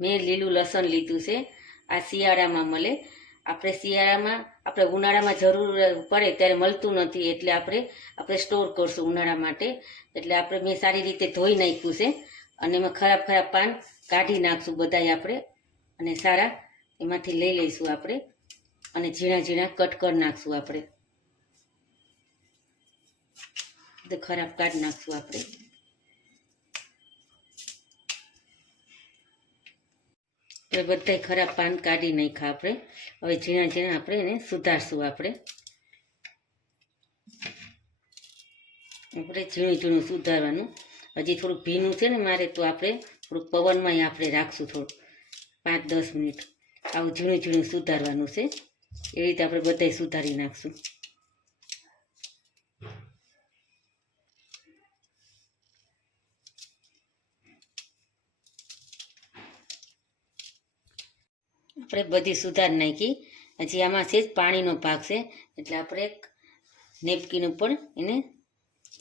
મેં લીલું લસણ લીધું છે. આ શિયાળામાં મળે. આપણે શિયાળામાં, આપણે ઉનાળામાં જરૂર પડે ત્યારે મળતું નથી એટલે આપણે આપણે સ્ટોર કરશું ઉનાળા માટે. એટલે આપણે મેં સારી રીતે ધોઈ નાખ્યું છે અને એમાં ખરાબ ખરાબ પાન કાઢી નાખશું બધાય આપણે. અને સારા એમાંથી લઈ લઈશું આપણે અને ઝીણા ઝીણા કટ કરી નાખશું આપણે. ખરાબ કાઢી નાખશું આપણે. આપણે બધાય ખરાબ પાન કાઢી નાખ્યા આપણે. હવે ઝીણા ઝીણા આપણે એને સુધારશું આપણે. આપણે ઝીણું ઝીણું સુધારવાનું. હજી થોડુંક ભીનું છે ને મારે, તો આપણે થોડુંક પવનમાં આપણે રાખશું થોડુંક. પાંચ દસ મિનિટ. આવું ઝીણું ઝીણું સુધારવાનું છે. એ રીતે આપણે બધાય સુધારી નાખશું. આપણે બધી સુધાર નાખી. હજી આમાં છે પાણીનો ભાગ છે. એટલે આપણે એક નેપકીન ઉપર એને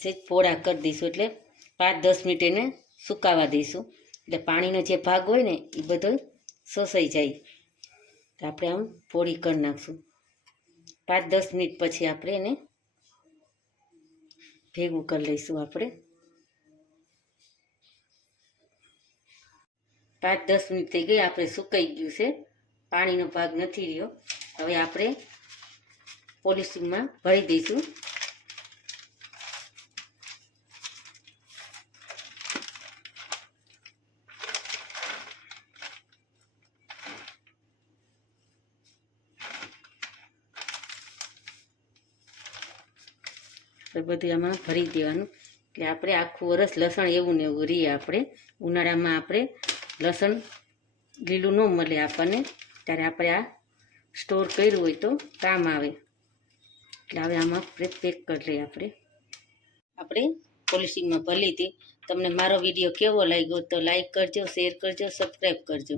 સેજ પોળા કરી દઈશું. એટલે પાંચ દસ મિનિટ એને સુકાવા દઈશું. એટલે પાણીનો જે ભાગ હોય ને, એ બધો શોષાઈ જાય. તો આપણે આમ પોળી કરી નાખશું. પાંચ દસ મિનિટ પછી આપણે એને ભેગું કરી લઈશું આપણે. પાંચ દસ મિનિટ થઈ ગઈ, આપણે સુકાઈ ગયું છે. પાણીનો ભાગ નથી રહ્યો. હવે આપણે પોલિથીનમાં ભરી દઈશું. બધું આમાં ભરી દેવાનું એટલે આપણે આખું વરસ લસણ એવું ને એવું રહીએ આપણે. ઉનાળામાં આપણે લસણ લીલું ન મળે આપણને. ત્યારે આપણે આ સ્ટોર કર્યું હોય તો કામ આવે. એટલે હવે આમાં આપણે પેક કરી લઈએ આપણે. આપણે પોલિસીમાં ભરી હતી તમને મારો વીડિયો કેવો લાગ્યો તો લાઈક કરજો શેર કરજો સબસ્ક્રાઈબ કરજો.